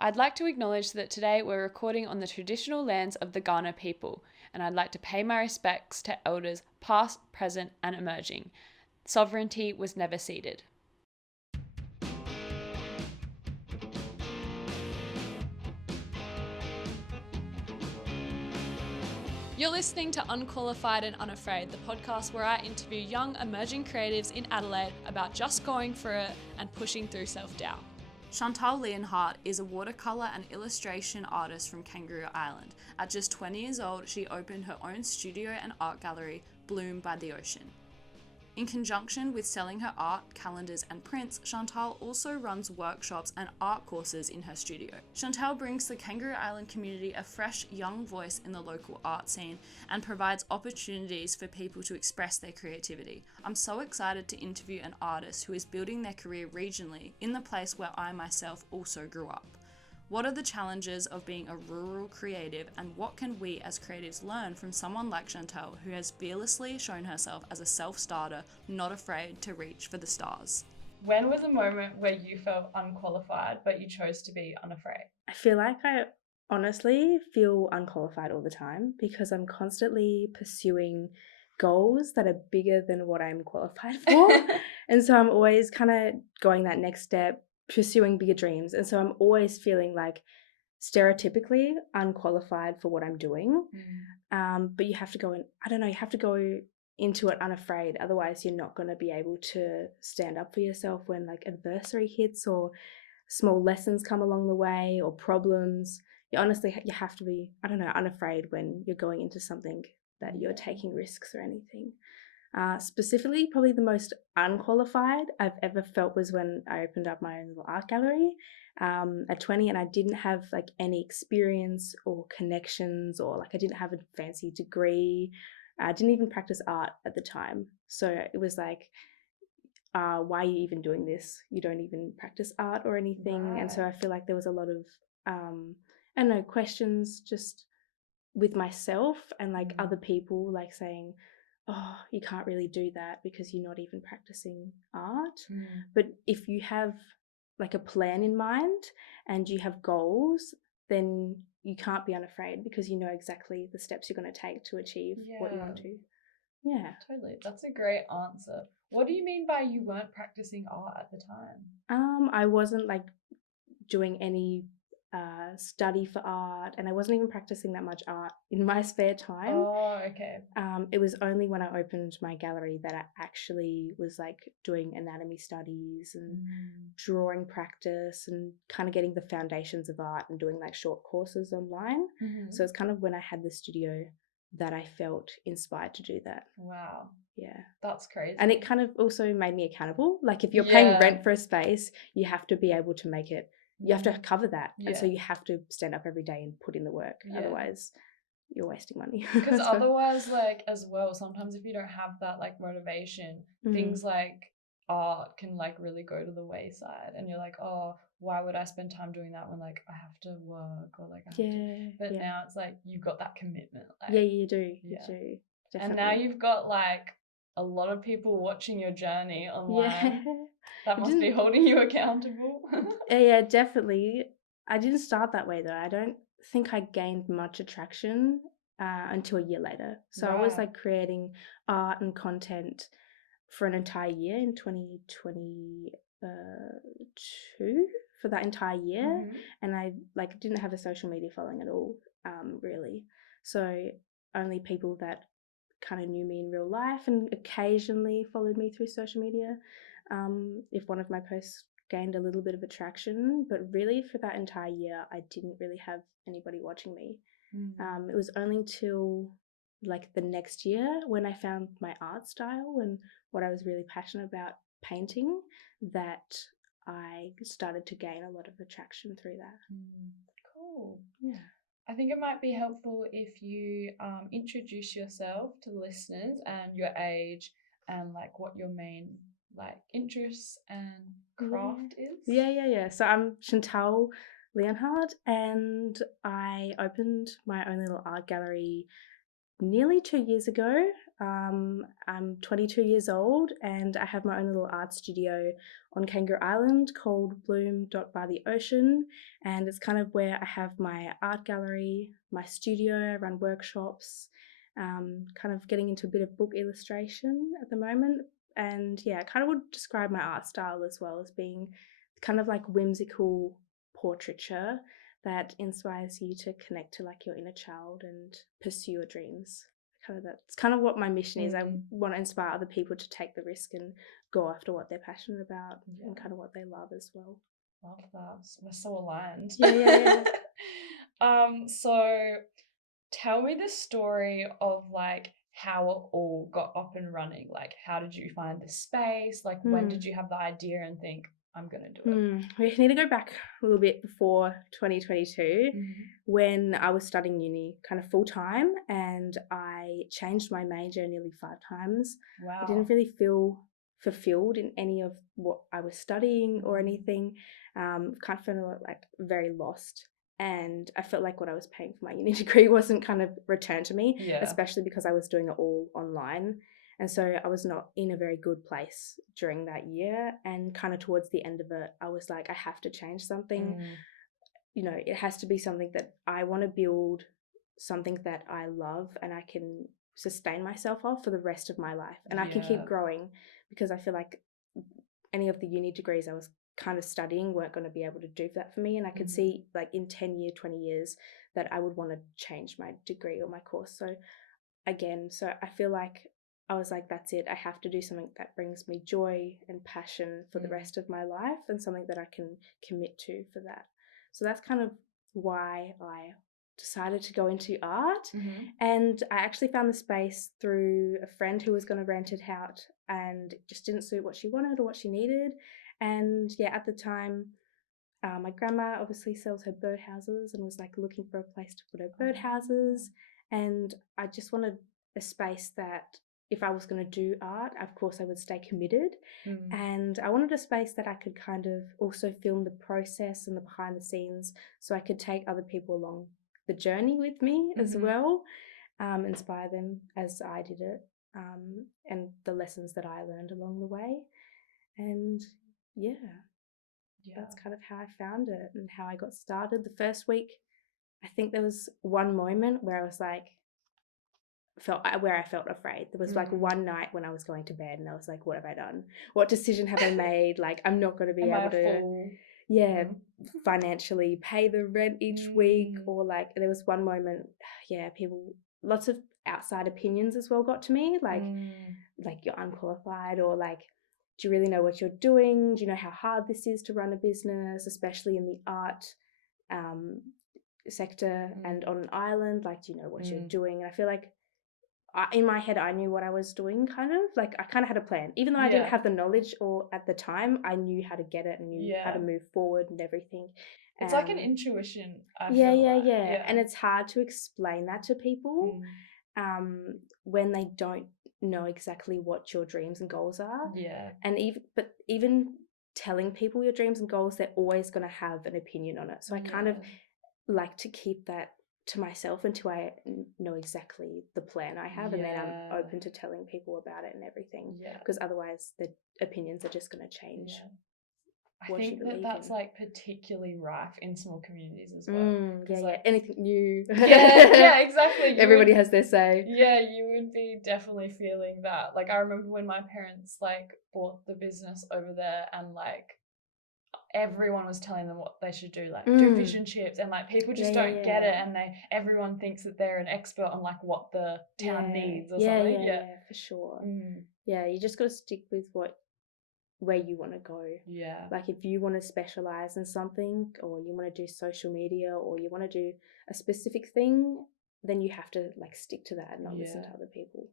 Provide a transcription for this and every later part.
I'd like to acknowledge that today we're recording on the traditional lands of the Kaurna people, and I'd like to pay my respects to elders past, present, and emerging. Sovereignty was never ceded. You're listening to Unqualified and Unafraid, the podcast where I interview young emerging creatives in Adelaide about just going for it and pushing through self-doubt. Chantal Leonhardt is a watercolour and illustration artist from Kangaroo Island. At just 20 years old, she opened her own studio and art gallery, Bloom by the Ocean. In conjunction with selling her art, calendars and prints, Chantal also runs workshops and art courses in her studio. Chantal brings the Kangaroo Island community a fresh, young voice in the local art scene and provides opportunities for people to express their creativity. I'm so excited to interview an artist who is building their career regionally in the place where I myself also grew up. What are the challenges of being a rural creative, and what can we as creatives learn from someone like Chantal, who has fearlessly shown herself as a self-starter, not afraid to reach for the stars? When was a moment where you felt unqualified, but you chose to be unafraid? I feel like I honestly feel unqualified all the time because I'm constantly pursuing goals that are bigger than what I'm qualified for. And so I'm always kind of going that next step, pursuing bigger dreams. And so I'm always feeling like stereotypically unqualified for what I'm doing. But you have to go in, I don't know, you have to go into it unafraid. Otherwise, you're not going to be able to stand up for yourself when like adversity hits or small lessons come along the way or problems. You have to be, I don't know, unafraid when you're going into something that you're taking risks or anything. Specifically, probably the most unqualified I've ever felt was when I opened up my own little art gallery at 20, and I didn't have like any experience or connections, or like I didn't have a fancy degree. I didn't even practice art at the time. So it was like, why are you even doing this? You don't even practice art or anything. Right. And so I feel like there was a lot of, I don't know, questions just with myself and like other people, like saying, oh, you can't really do that because you're not even practicing art. But if you have like a plan in mind and you have goals, then you can't be unafraid because you know exactly the steps you're going to take to achieve what you want to. Yeah. Totally. That's a great answer. What do you mean by you weren't practicing art at the time? I wasn't like doing any study for art, and I wasn't even practicing that much art in my spare time. Oh, okay. It was only when I opened my gallery that I actually was like doing anatomy studies and drawing practice and kind of getting the foundations of art and doing like short courses online. So it's kind of when I had the studio that I felt inspired to do that. Wow. Yeah. That's crazy. And it kind of also made me accountable. Like if you're paying rent for a space, you have to be able to make it, you have to cover that. And so you have to stand up every day and put in the work. Otherwise you're wasting money. Because otherwise, like, as well, sometimes if you don't have that like motivation, things like art can like really go to the wayside, and you're like, oh, why would I spend time doing that when like I have to work or like I have to. But now it's like you've got that commitment. Like, you do. You do. Definitely. And now you've got like a lot of people watching your journey online. That must be holding you accountable. Yeah, definitely. I didn't start that way though. I don't think I gained much attraction until a year later. So I was like creating art and content for an entire year in 2022 for that entire year, and I like didn't have a social media following at all, really. So only people that kind of knew me in real life and occasionally followed me through social media. If one of my posts gained a little bit of attraction, but really for that entire year, I didn't really have anybody watching me. It was only till like the next year when I found my art style and what I was really passionate about, painting, that I started to gain a lot of attraction through that. Cool. Yeah. I think it might be helpful if you introduce yourself to listeners and your age and like what your main like interests and craft is. Yeah. So I'm Chantal Leonhardt, and I opened my own little art gallery nearly 2 years ago. I'm 22 years old and I have my own little art studio on Kangaroo Island called Bloom by the Ocean, and it's kind of where I have my art gallery, my studio, I run workshops, kind of getting into a bit of book illustration at the moment. And yeah, I kind of would describe my art style as well as being kind of like whimsical portraiture that inspires you to connect to like your inner child and pursue your dreams. That's kind of what my mission is. I want to inspire other people to take the risk and go after what they're passionate about and kind of what they love as well. Love that. We're so aligned. Yeah. So tell me the story of like how it all got up and running. Like, how did you find the space? Like, when did you have the idea and think, I'm going to do it? We need to go back a little bit before 2022 when I was studying uni kind of full time, and I changed my major nearly 5 times. Wow. I didn't really feel fulfilled in any of what I was studying or anything. Kind of felt like very lost. And I felt like what I was paying for my uni degree wasn't kind of returned to me, especially because I was doing it all online. And so I was not in a very good place during that year. And kind of towards the end of it, I was like, I have to change something. You know, it has to be something that I want to build, something that I love and I can sustain myself off for the rest of my life. And I can keep growing, because I feel like any of the uni degrees I was kind of studying weren't going to be able to do that for me. And I could see like in 10 years, 20 years that I would want to change my degree or my course. So I feel like I was like, that's it. I have to do something that brings me joy and passion for the rest of my life, and something that I can commit to for that. So that's kind of why I decided to go into art. And I actually found the space through a friend who was going to rent it out, and it just didn't suit what she wanted or what she needed. And yeah, at the time, my grandma obviously sells her birdhouses and was like looking for a place to put her birdhouses. And I just wanted a space that if I was going to do art, of course I would stay committed. And I wanted a space that I could kind of also film the process and the behind the scenes, so I could take other people along the journey with me as well, inspire them as I did it, and the lessons that I learned along the way. And that's kind of how I found it and how I got started. The first week, I think there was one moment where I was like, I felt afraid. There was like one night when I was going to bed and I was like, what have I done? What decision have I made? Like, I'm not going to be able to, financially pay the rent each week. Or like, there was one moment, lots of outside opinions as well got to me. Like you're unqualified, or like, do you really know what you're doing? Do you know how hard this is to run a business, especially in the art sector and on an island? Like, do you know what you're doing? And I feel like in my head, I knew what I was doing, kind of. Like, I kind of had a plan. Even though I didn't have the knowledge or at the time, I knew how to get it and knew how to move forward and everything. It's like an intuition, I feel like. Yeah. And it's hard to explain that to people when they don't know exactly what your dreams and goals are. And even telling people your dreams and goals, they're always going to have an opinion on it. So I kind of like to keep that to myself until I know exactly the plan I have, and then I'm open to telling people about it and everything, because otherwise the opinions are just going to change. I think that's like particularly rife in small communities as well. Like, anything new. Exactly. Everybody has their say. Yeah, you would be definitely feeling that. Like, I remember when my parents like bought the business over there, and like everyone was telling them what they should do, like do fish and chips, and like people just don't get it, and everyone thinks that they're an expert on like what the town needs or something. Yeah, for sure. Yeah, you just got to stick with where you want to go. Like, if you want to specialize in something, or you want to do social media, or you want to do a specific thing, then you have to like stick to that and not listen to other people.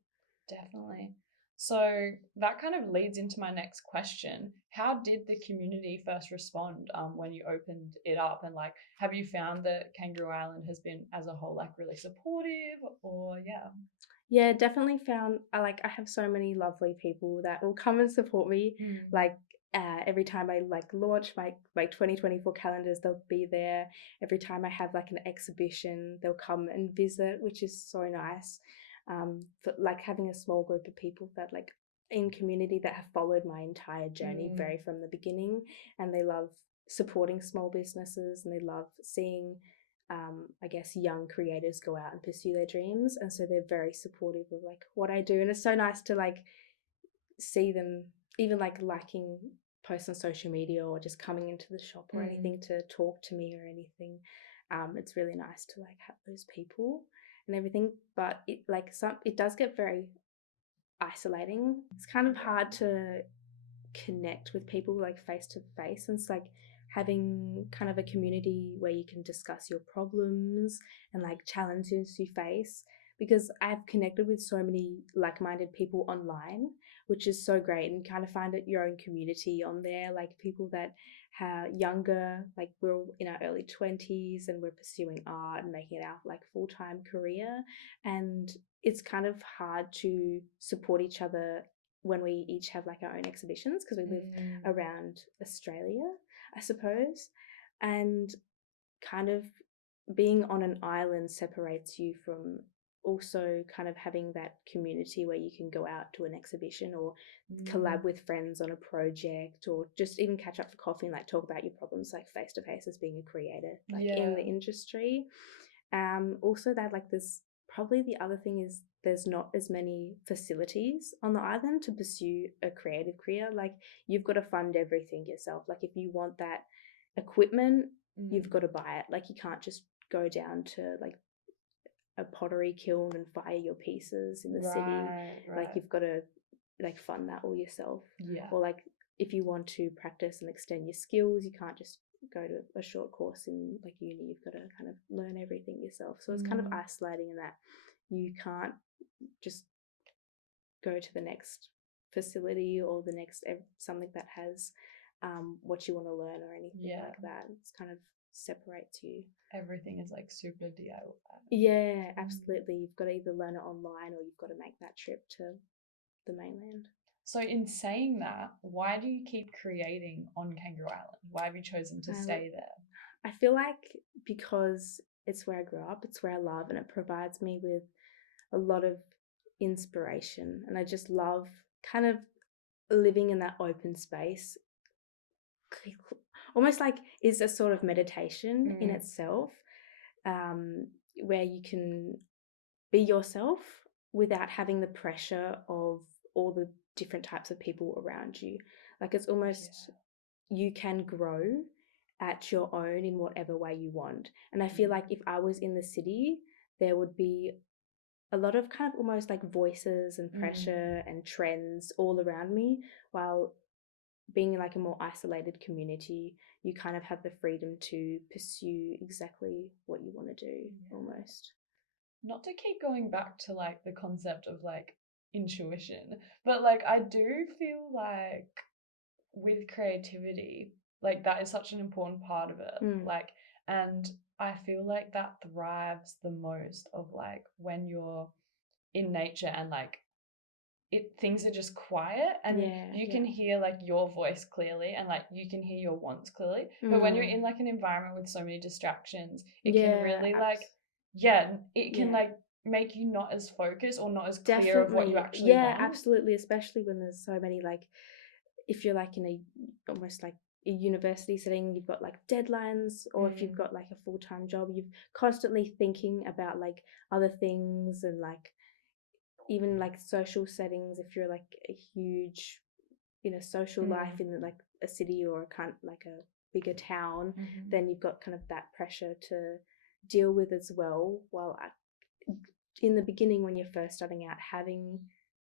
Definitely. So that kind of leads into my next question. How did the community first respond when you opened it up? And like, have you found that Kangaroo Island has been as a whole like really supportive, or Yeah, definitely found I have so many lovely people that will come and support me. Like every time I like launch my 2024 calendars, they'll be there. Every time I have like an exhibition, they'll come and visit, which is so nice. For like having a small group of people that like in community that have followed my entire journey very from the beginning, and they love supporting small businesses, and they love seeing I guess young creators go out and pursue their dreams, and so they're very supportive of like what I do, and it's so nice to like see them even like liking posts on social media or just coming into the shop or anything to talk to me or anything. It's really nice to like have those people and everything, but it does get very isolating. It's kind of hard to connect with people like face to face, and it's like having kind of a community where you can discuss your problems and like challenges you face, because I've connected with so many like-minded people online, which is so great, and kind of find it your own community on there, like people that are younger, like we're all in our early 20s and we're pursuing art and making it our like full-time career, and it's kind of hard to support each other when we each have like our own exhibitions, because we live around Australia, I suppose, and kind of being on an island separates you from also kind of having that community where you can go out to an exhibition or collab with friends on a project, or just even catch up for coffee and like talk about your problems like face to face as being a creator like in the industry. Also that like there's probably the other thing is there's not as many facilities on the island to pursue a creative career. Like you've got to fund everything yourself. Like if you want that equipment, you've got to buy it. Like you can't just go down to like a pottery kiln and fire your pieces in the city. Like you've got to like fund that all yourself. Or like if you want to practice and extend your skills, you can't just go to a short course in like uni. You've got to kind of learn everything yourself. So it's kind of isolating in that you can't just go to the next facility or the next something that has what you want to learn or anything like that. It's kind of separates you. Everything is like super DIY. Yeah, absolutely. You've got to either learn it online or you've got to make that trip to the mainland. So in saying that, why do you keep creating on Kangaroo Island? Why have you chosen to stay there? I feel like because it's where I grew up, it's where I love, and it provides me with a lot of inspiration, and I just love kind of living in that open space. Almost like is a sort of meditation in itself, where you can be yourself without having the pressure of all the different types of people around you. Like it's almost you can grow at your own in whatever way you want. And I feel like if I was in the city, there would be a lot of kind of almost like voices and pressure and trends all around me, while being in like a more isolated community, you kind of have the freedom to pursue exactly what you want to do almost. Not to keep going back to like the concept of like intuition, but like I do feel like with creativity, like that is such an important part of it. Like, and I feel like that thrives the most of like when you're in nature and like things are just quiet and you can hear like your voice clearly and like you can hear your wants clearly. But when you're in like an environment with so many distractions, it can really like it can like make you not as focused or not as clear of what you actually want. Absolutely, especially when there's so many like if you're like in a almost like a university setting, you've got like deadlines, or if you've got like a full-time job, you're constantly thinking about like other things, and like even like social settings, if you're like a huge social life in like a city or a kind like a bigger town, then you've got kind of that pressure to deal with as well. While in the beginning, when you're first starting out, having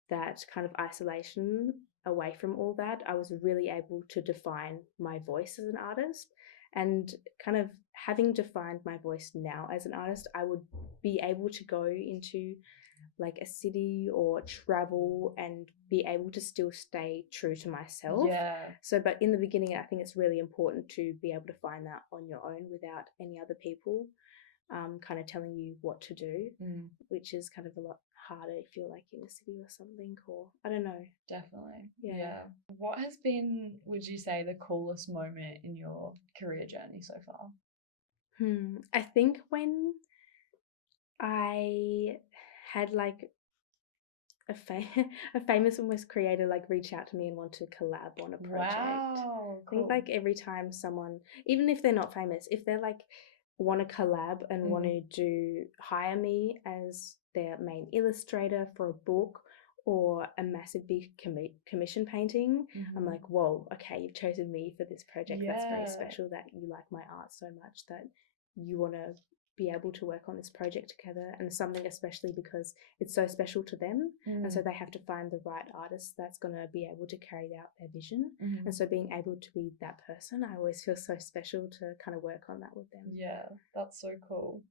that kind of isolation away from all that, I was really able to define my voice as an artist. And kind of having defined my voice now as an artist, I would be able to go into like a city or travel and be able to still stay true to myself. So but in the beginning, I think it's really important to be able to find that on your own without any other people kind of telling you what to do, which is kind of a lot harder if you're like in a city or something, or I don't know. Definitely. Yeah. What has been, would you say, the coolest moment in your career journey so far? I think when I had like a famous almost creator like reach out to me and want to collab on a project. Wow, I think cool. like every time someone, even if they're not famous, if they're like want to collab and want to hire me as their main illustrator for a book or a massive big commission painting, I'm like, whoa, okay, you've chosen me for this project. That's very special that you like my art so much that you want to be able to work on this project together, and something especially because it's so special to them, and so they have to find the right artist that's going to be able to carry out their vision. And so being able to be that person, I always feel so special to kind of work on that with them. Yeah, that's so cool.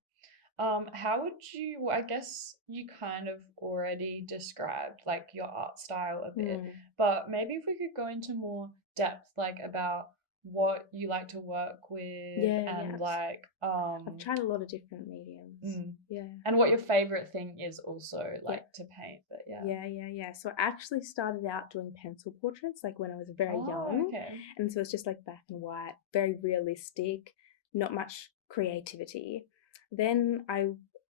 How would you, well, I guess you kind of already described like your art style a bit, but maybe if we could go into more depth, like about what you like to work with and like I've tried a lot of different mediums. And what your favorite thing is also like to paint. But so I actually started out doing pencil portraits like when I was very young. And so it's just like black and white, very realistic, not much creativity. Then I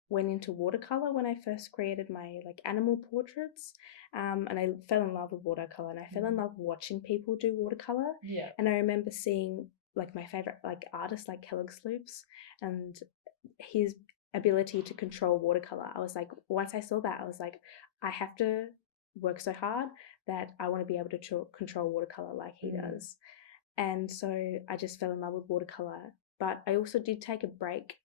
went into watercolor when I first created my like animal portraits, and I fell in love with watercolor, and I fell in love watching people do watercolor. And I remember seeing like my favorite like artist like Kellogg Sloops and his ability to control watercolor. I was like, once I saw that, I was like, I have to work so hard that I want to be able to control watercolor like he does. And so I just fell in love with watercolor. But I also did take a break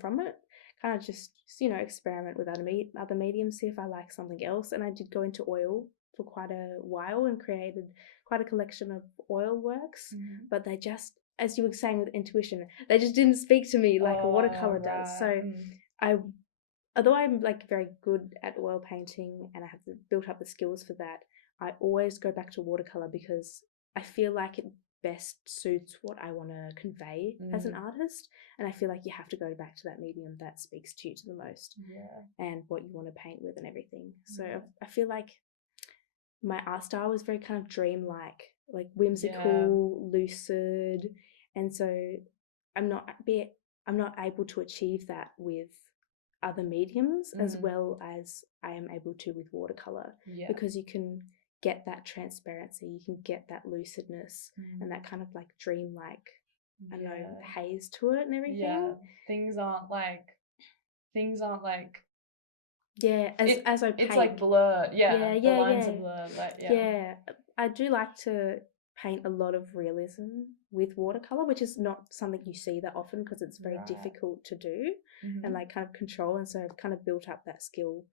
from it, kind of just, experiment with other mediums, see if I like something else. And I did go into oil for quite a while and created quite a collection of oil works. But they just, as you were saying with intuition, they just didn't speak to me like watercolor does. So although I'm like very good at oil painting and I have built up the skills for that, I always go back to watercolor because I feel like it best suits what I want to convey as an artist. And I feel like you have to go back to that medium that speaks to you to the most and what you want to paint with and everything. So I feel like my art style is very kind of dreamlike, like whimsical, lucid. And so I'm not able to achieve that with other mediums as well as I am able to with watercolor, because you can get that transparency, you can get that lucidness and that kind of like dreamlike, I don't know, haze to it and everything. Things aren't like as opaque. It's like blurred. The lines are blurred. Like I do like to paint a lot of realism with watercolor, which is not something you see that often because it's very difficult to do and like kind of control. And so I've kind of built up that skill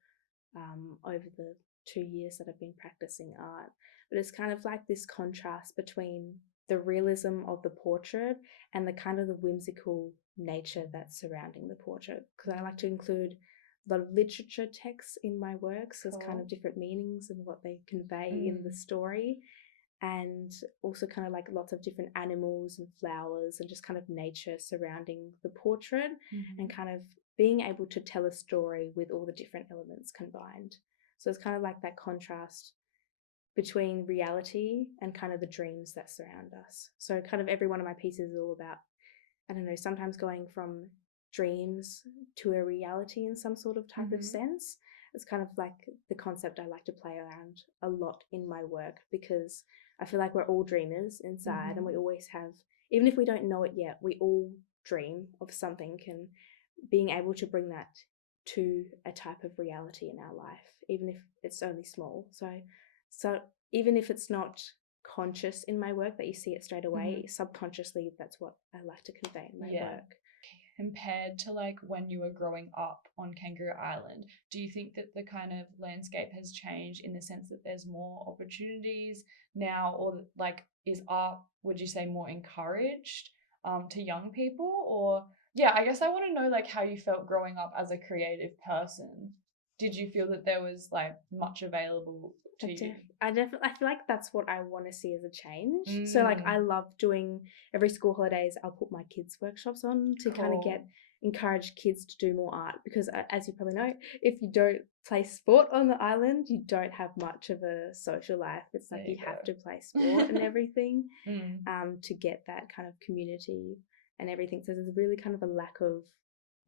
over the 2 years that I've been practicing art. But it's kind of like this contrast between the realism of the portrait and the kind of the whimsical nature that's surrounding the portrait, because I like to include a lot of literature texts in my works. There's kind of different meanings and what they convey in the story, and also kind of like lots of different animals and flowers and just kind of nature surrounding the portrait, and kind of being able to tell a story with all the different elements combined. So it's kind of like that contrast between reality and kind of the dreams that surround us. So kind of every one of my pieces is all about, I don't know, sometimes going from dreams to a reality in some sort of type of sense. It's kind of like the concept I like to play around a lot in my work, because I feel like we're all dreamers inside, and we always have, even if we don't know it yet, we all dream of something, and being able to bring that to a type of reality in our life, even if it's only small. So even if it's not conscious in my work that you see it straight away, subconsciously that's what I like to convey in my work. Compared to like when you were growing up on Kangaroo Island, do you think that the kind of landscape has changed in the sense that there's more opportunities now, or like is art, would you say, more encouraged to young people? Or I guess I want to know like how you felt growing up as a creative person. Did you feel that there was like much available to you? I feel like that's what I want to see as a change. So like I love doing, every school holidays I'll put my kids workshops on to kind of encourage kids to do more art, because as you probably know, if you don't play sport on the island, you don't have much of a social life. It's like you have to play sport and everything to get that kind of community and everything. So there's really kind of a lack of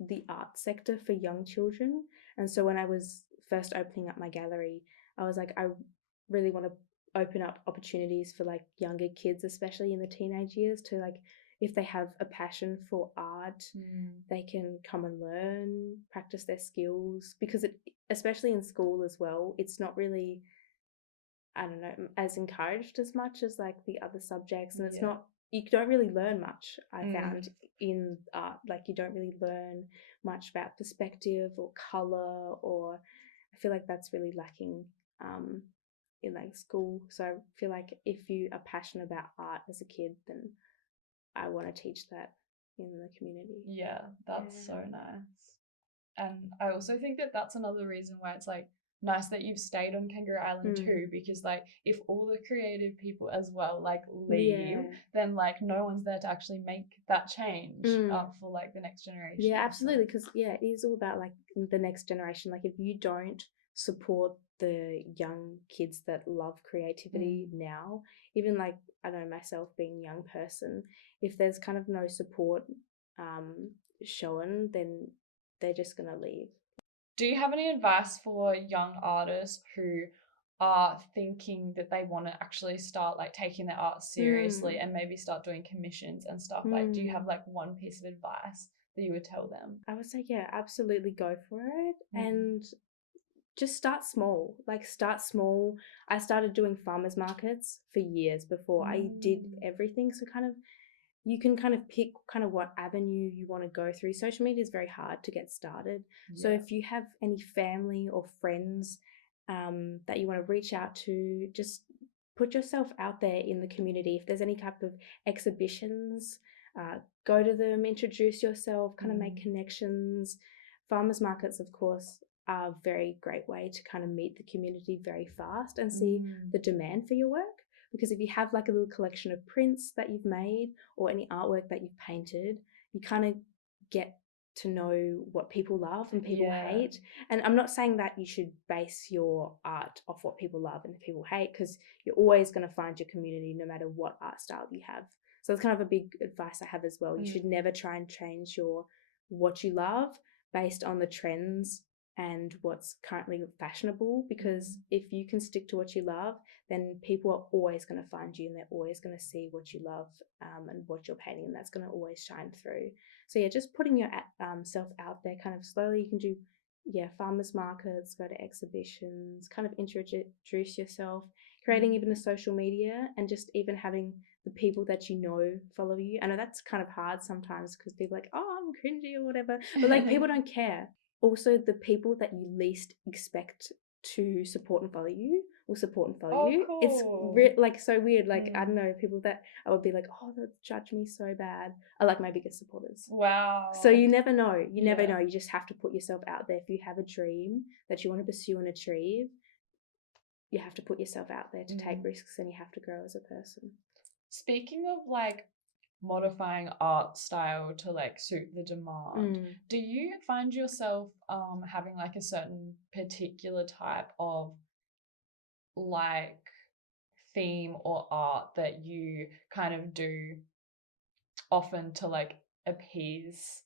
the art sector for young children. And so when I was first opening up my gallery, I was like, I really want to open up opportunities for like younger kids, especially in the teenage years, to like, if they have a passion for art, they can come and learn, practice their skills, because it, especially in school as well, it's not really, I don't know, as encouraged as much as like the other subjects, and it's Yeah. not, you don't really learn much, I found, in art. Like, you don't really learn much about perspective or color, or I feel like that's really lacking in like school. So I feel like if you are passionate about art as a kid, then I want to teach that in the community. Yeah, that's Yeah. so nice. And I also think that that's another reason why it's like nice that you've stayed on Kangaroo Island too, because like if all the creative people as well like leave, Yeah. then like no one's there to actually make that change for like the next generation. Yeah, absolutely. Because it is all about like the next generation. Like, if you don't support the young kids that love creativity now, even like, I don't know, myself being a young person, if there's kind of no support shown, then they're just gonna leave. Do you have any advice for young artists who are thinking that they want to actually start like taking their art seriously and maybe start doing commissions and stuff? Like, do you have like one piece of advice that you would tell them? I would say, yeah, absolutely go for it, and just start small. Like, start small. I started doing farmers markets for years before I did everything. So kind of, you can kind of pick kind of what avenue you want to go through. Social media is very hard to get started. So if you have any family or friends that you want to reach out to, just put yourself out there in the community. If there's any type of exhibitions, go to them, introduce yourself, kind of make connections. Farmers markets, of course, are a very great way to kind of meet the community very fast and see the demand for your work. Because if you have like a little collection of prints that you've made or any artwork that you've painted, you kind of get to know what people love and people hate. And I'm not saying that you should base your art off what people love and people hate, because you're always going to find your community no matter what art style you have. So that's kind of a big advice I have as well. You should never try and change what you love based on the trends and what's currently fashionable, because if you can stick to what you love, then people are always going to find you and they're always going to see what you love and what you're painting, and that's going to always shine through. So yeah, just putting your self out there kind of slowly. You can do farmers markets, go to exhibitions, kind of introduce yourself, creating even a social media, and just even having the people that you know follow you. I know that's kind of hard sometimes because people are like, oh, I'm cringy or whatever, but like people don't care. Also, the people that you least expect to support and follow you will support and follow you. Cool. It's like so weird. Like, I don't know, people that I would be like, oh, they'll judge me so bad, are like my biggest supporters. Wow. So you never know. You never know. You just have to put yourself out there. If you have a dream that you want to pursue and achieve, you have to put yourself out there to take risks, and you have to grow as a person. Speaking of like modifying art style to like suit the demand, do you find yourself having like a certain particular type of like theme or art that you kind of do often to like appease?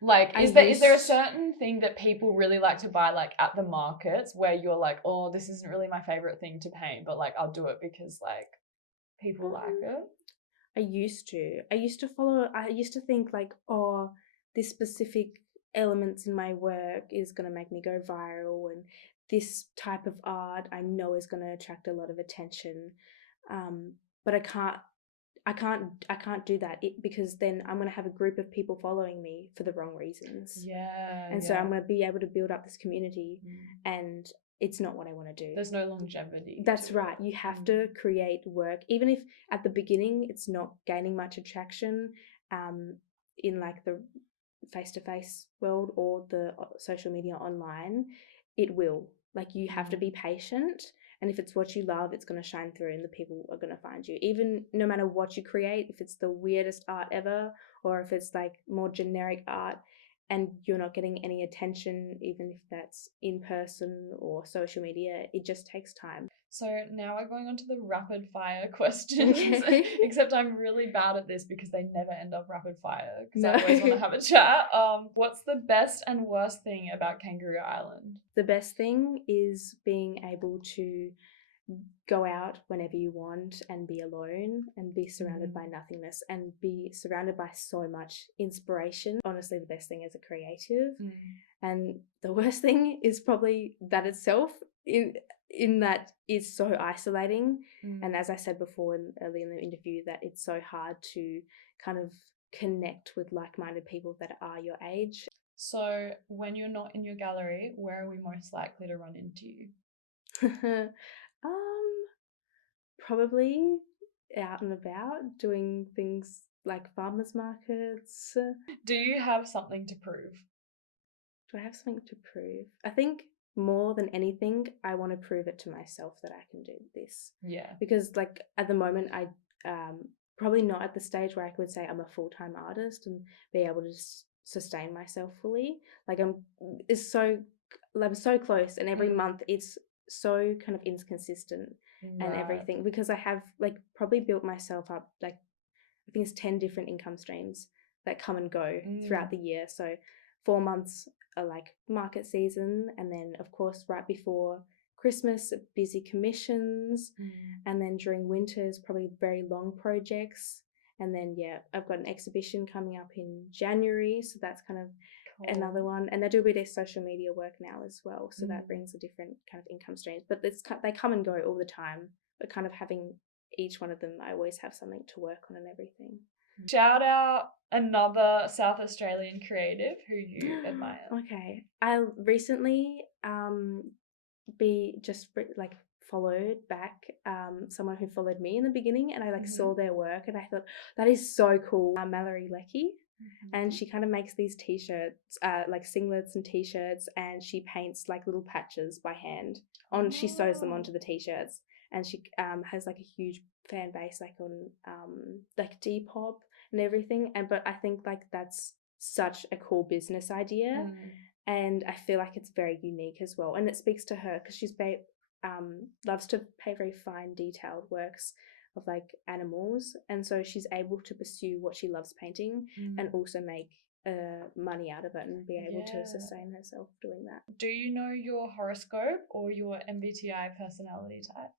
Like, is there a certain thing that people really like to buy like at the markets where you're like, oh, this isn't really my favorite thing to paint, but like I'll do it because like people like it? I used to follow, I used to think like, oh, this specific elements in my work is going to make me go viral, and this type of art I know is going to attract a lot of attention. But I can't do that because then I'm going to have a group of people following me for the wrong reasons. And so I'm going to be able to build up this community, and it's not what I want to do. There's no longevity. That's right. You have to create work, even if at the beginning it's not gaining much attraction in like the face-to-face world or the social media online. It will. Like, you have to be patient, and if it's what you love, it's going to shine through and the people are going to find you. Even no matter what you create, if it's the weirdest art ever or if it's like more generic art, and you're not getting any attention, even if that's in person or social media, it just takes time. So now we're going on to the rapid fire questions. Okay. Except I'm really bad at this because they never end up rapid fire because No. I always want to have a chat. What's the best and worst thing about Kangaroo Island? The best thing is being able to go out whenever you want and be alone and be surrounded by nothingness and be surrounded by so much inspiration. Honestly, the best thing as a creative. And the worst thing is probably that itself, in that it's so isolating. And as I said before early in the interview, that it's so hard to kind of connect with like-minded people that are your age. So when you're not in your gallery, where are we most likely to run into you? Probably out and about doing things like farmers markets. Do you have something to prove? Do I have something to prove? I think more than anything, I want to prove it to myself that I can do this. Yeah. Because like at the moment, I probably not at the stage where I could say I'm a full-time artist and be able to sustain myself fully. Like I'm so close, and every month it's so kind of inconsistent and everything, because I have like probably built myself up, like I think it's 10 different income streams that come and go throughout the year. So 4 months are like market season, and then of course right before Christmas, busy commissions, and then during winters probably very long projects. And then I've got an exhibition coming up in January, so that's kind of another one. And I do a bit of social media work now as well, so that brings a different kind of income streams. But they come and go all the time, but kind of having each one of them, I always have something to work on and everything. Shout out another South Australian creative who you admire. Okay, I recently followed back someone who followed me in the beginning, and I saw their work and I thought that is so cool. Mallory Leckie. And she kind of makes these t-shirts, like singlets and t-shirts, and she paints like little patches by hand on. She sews them onto the t-shirts, and she has like a huge fan base, like on like Depop and everything. But I think like that's such a cool business idea, and I feel like it's very unique as well, and it speaks to her because she's loves to paint very fine, detailed works of like animals, and so she's able to pursue what she loves painting and also make money out of it and be able to sustain herself doing that. Do you know your horoscope or your MBTI personality type?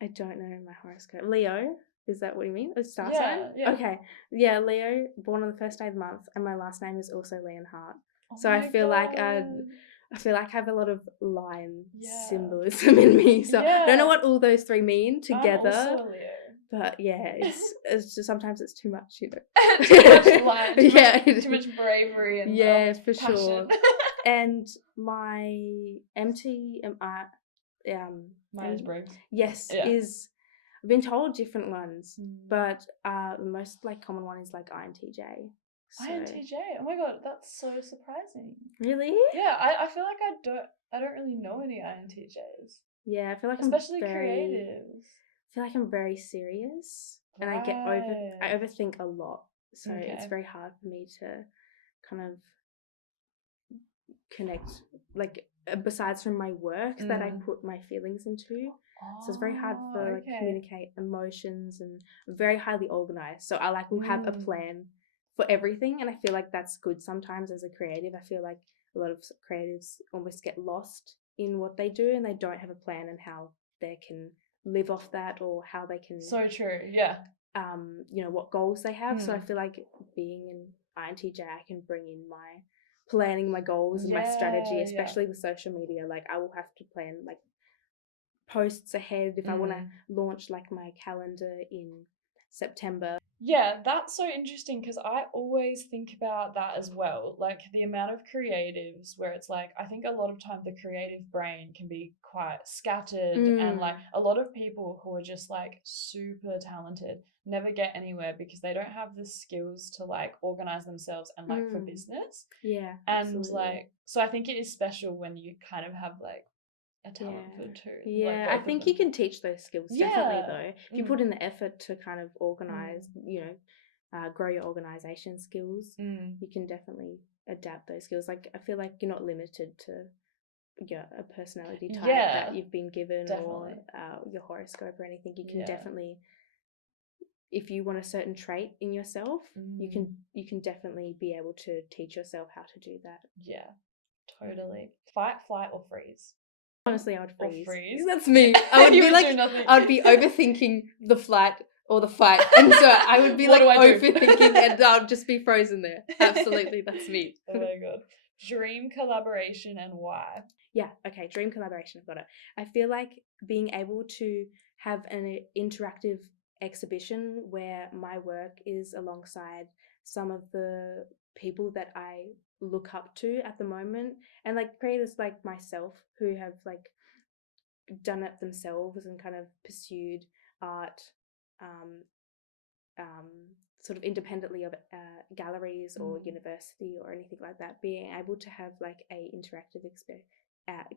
I don't know my horoscope. Leo, is that what you mean? A star sign? Yeah. Okay. Yeah, Leo, born on the first day of the month, and my last name is also Leonhardt. Oh so I feel God. like I feel like I have a lot of lion symbolism in me. So I don't know what all those three mean together. I'm also a Leo. But it's just sometimes it's too much, Too much lion, too much bravery and for passion. sure. And my Myers-Briggs. Yes, is I've been told different ones, but the most like common one is like INTJ. So. INTJ. Oh my God, that's so surprising. Really? Yeah, I feel like I don't really know any INTJs. Yeah, I feel like especially I'm very creatives. I feel like I'm very serious, and I overthink a lot. So it's very hard for me to kind of connect, like besides from my work that I put my feelings into. So it's very hard for like communicate emotions, and very highly organized. So I will have a plan for everything, and I feel like that's good sometimes as a creative. I feel like a lot of creatives almost get lost in what they do, and they don't have a plan and how they can live off that, or how they can so true what goals they have. So I feel like being an INTJ, I can bring in my planning, my goals and my strategy, especially with social media. Like I will have to plan like posts ahead if I want to launch like my calendar in September. Yeah, that's so interesting because I always think about that as well. Like the amount of creatives where it's like, I think a lot of time the creative brain can be quite scattered, and like a lot of people who are just like super talented never get anywhere because they don't have the skills to like organize themselves and like for business. Yeah. And absolutely. like, so I think it is special when you kind of have like a talent for two. Yeah, I think you can teach those skills definitely though. If you put in the effort to kind of organize, grow your organization skills, you can definitely adapt those skills. Like I feel like you're not limited to a personality type Yeah, that you've been given definitely. or your horoscope or anything. You can Yeah. definitely, if you want a certain trait in yourself, you can definitely be able to teach yourself how to do that. Yeah, totally. Fight, flight, or freeze. Honestly, I would Or freeze. freeze. That's me. I would You be would like, do nothing. I would be overthinking the flight or the fight, and so I would be What like do I do? overthinking, and I'd just be frozen there. Absolutely, that's me. Oh my god. Dream collaboration and why? Yeah, okay, dream collaboration, I've got it. I feel like being able to have an interactive exhibition where my work is alongside some of the people that I look up to at the moment, and like creators like myself who have like done it themselves and kind of pursued art um, um, sort of independently of galleries or university or anything like that, being able to have like a interactive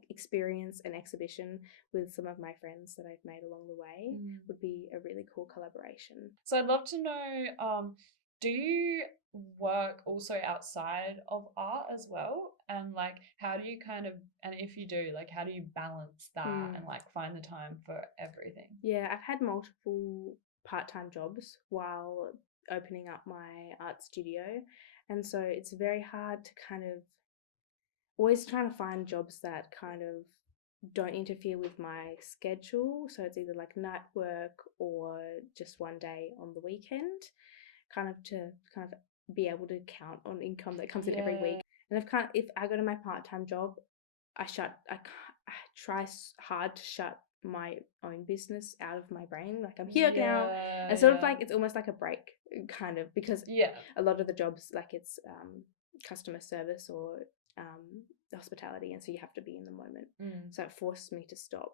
experience and exhibition with some of my friends that I've made along the way would be a really cool collaboration. So I'd love to know, do you work also outside of art as well? And like, how do you kind of, and if you do, like, how do you balance that and like find the time for everything? Yeah, I've had multiple part-time jobs while opening up my art studio, and so it's very hard to kind of always trying to find jobs that kind of don't interfere with my schedule. So it's either like night work or just one day on the weekend, kind of to kind of be able to count on income that comes in every week. And if I go to my part-time job, I try hard to shut my own business out of my brain. Like I'm here now, and sort of like it's almost like a break, kind of, because a lot of the jobs, like it's customer service or hospitality, and so you have to be in the moment. So it forced me to stop.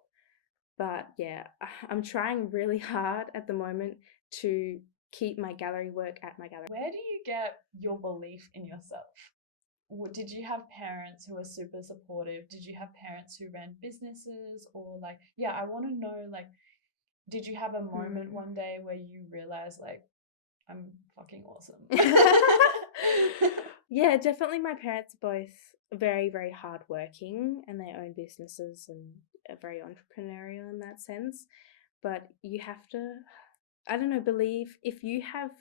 But yeah, I'm trying really hard at the moment to keep my gallery work at my gallery. Where do you get your belief in yourself? Did you have parents who were super supportive? Did you have parents who ran businesses? Or like, yeah, I want to know, like, did you have a moment one day where you realized, like, I'm fucking awesome? Yeah, definitely my parents are both very, very hardworking, and they own businesses and are very entrepreneurial in that sense. But you have to, I don't know, believe if you have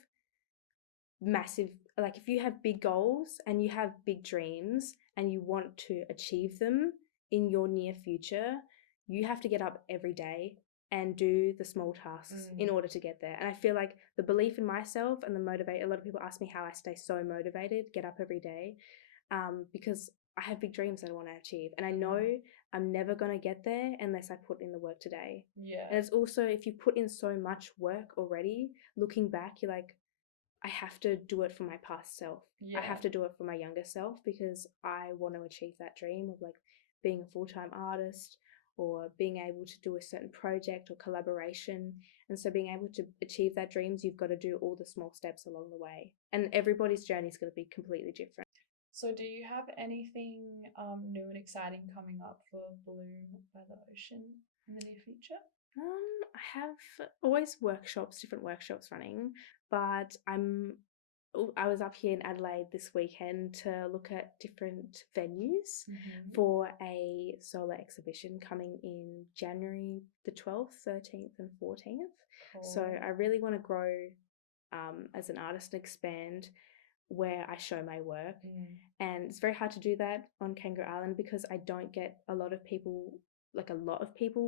if you have big goals and you have big dreams and you want to achieve them in your near future, you have to get up every day and do the small tasks in order to get there. And I feel like the belief in myself and a lot of people ask me how I stay so motivated, get up every day, because I have big dreams that I want to achieve. And I know I'm never going to get there unless I put in the work today. Yeah. And it's also, if you put in so much work already, looking back, you're like, I have to do it for my past self. I have to do it for my younger self because I want to achieve that dream of like being a full-time artist or being able to do a certain project or collaboration. And so being able to achieve that dreams, you've got to do all the small steps along the way. And everybody's journey is going to be completely different. So do you have anything new and exciting coming up for Bloom by the Ocean in the near future? I have always different workshops running, but I was up here in Adelaide this weekend to look at different venues for a solar exhibition coming in January the 12th, 13th and 14th. Cool. So I really want to grow as an artist and expand where I show my work. And it's very hard to do that on Kangaroo Island because I don't get a lot of people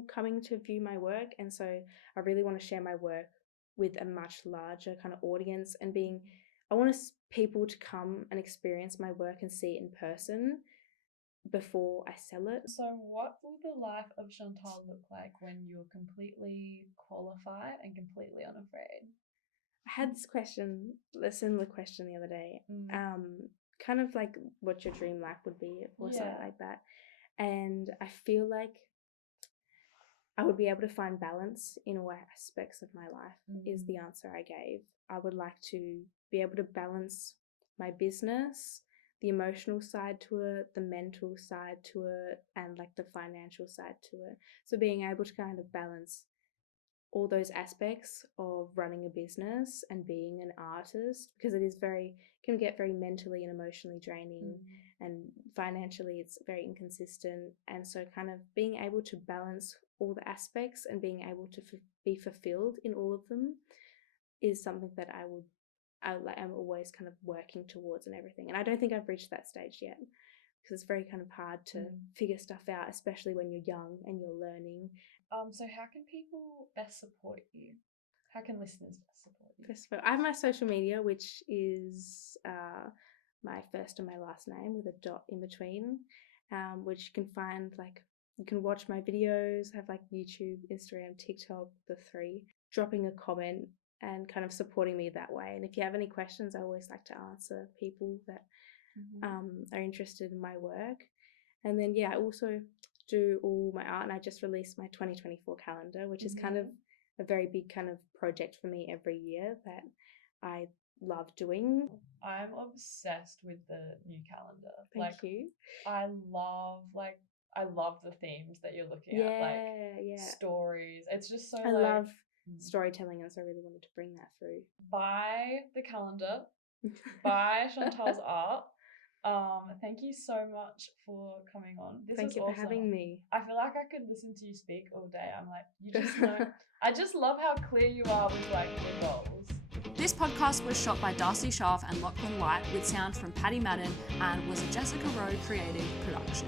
coming to view my work. And so I really want to share my work with a much larger kind of audience and I want people to come and experience my work and see it in person before I sell it. So what will the life of Chantal look like when you're completely qualified and completely unafraid? I had a similar question the other day. Kind of like what your dream life would be or something like that. And I feel like I would be able to find balance in all aspects of my life is the answer I gave. I would like to be able to balance my business, the emotional side to it, the mental side to it, and like the financial side to it. So being able to kind of balance all those aspects of running a business and being an artist, because it is can get very mentally and emotionally draining, and financially it's very inconsistent. And so kind of being able to balance all the aspects and being able to be fulfilled in all of them is something that I'm always kind of working towards and everything. And I don't think I've reached that stage yet, because it's very kind of hard to figure stuff out, especially when you're young and you're learning. So how can people best support you? How can listeners best support you? I have my social media, which is my first and my last name with a dot in between, which you can find, like, you can watch my videos. I have like YouTube, Instagram, TikTok, the 3. Dropping a comment and kind of supporting me that way. And if you have any questions, I always like to answer people that are interested in my work. And then I also do all my art, and I just released my 2024 calendar, which is kind of a very big kind of project for me every year that I love doing. I'm obsessed with the new calendar. Thank you. I love the themes that you're looking at, like stories. It's just so I love storytelling, and so I really wanted to bring that through. Buy the calendar, buy Chantal's art. Thank you so much for coming on. Thank you for having me. I feel like I could listen to you speak all day. I'm like, you just know. I just love how clear you are with like your goals. This podcast was shot by Darcy Scharf and Lachlan White, with sound from Paddy Madden, and was a Jessica Rowe creative production.